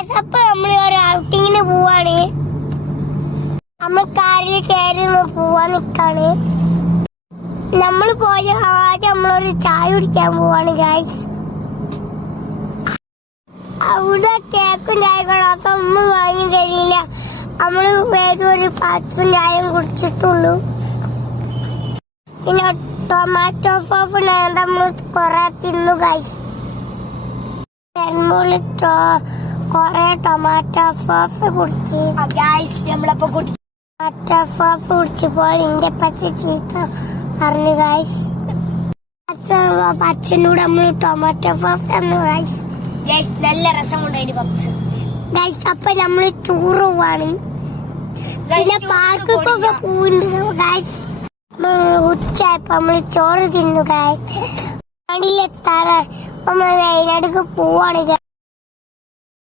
അപ്പൊ നമ്മള് ഒരു ഔട്ടിങ്ങിന് പോവാണ്. നമ്മൾ കാറിൽ കയറി പോവാൻ നിക്കാണ്. നമ്മള് പോയ ആദ്യം നമ്മളൊരു ചായ കുടിക്കാൻ പോവാണ് ഗൈസ്. അവിടെ കേക്കും ചായകളും അതൊന്നും വാങ്ങി തരില്ല. നമ്മള് വേഗം ഒരു 10 ചായയും കുടിച്ചിട്ടുള്ളൂ. പിന്നെ ടൊമാറ്റോ സോസ് നമ്മള് കൊറേ തിന്നു ഗൈസ്. കൊറേ ടൊമാറ്റോ സോസ് കുടിച്ച് നമ്മളപ്പോ ടൊമാറ്റോ സോസ് കുടിച്ചപ്പോ എന്റെ പച്ച ചീത്ത പറഞ്ഞു ഗൈസ്. അച്ഛനോട് നമ്മള് ടൊമാറ്റോ സോസ് തന്നു ഗൈസ്. നല്ല രസമുണ്ടായിരുന്നു പപ്സ് ഗൈസ്. അപ്പൊ നമ്മള് ടൂർ പോവാണ്. പിന്നെ പാർക്കൊക്കെ പോവുന്നുണ്ട് ഗൈസ്. ഉച്ചയായപ്പോ നമ്മള് ചോറ് തിന്നു ഗൈസ്. വണ്ടിയിലെത്താറ് നമ്മള് വയനാട്ടിലേക്ക് പോവാണ്.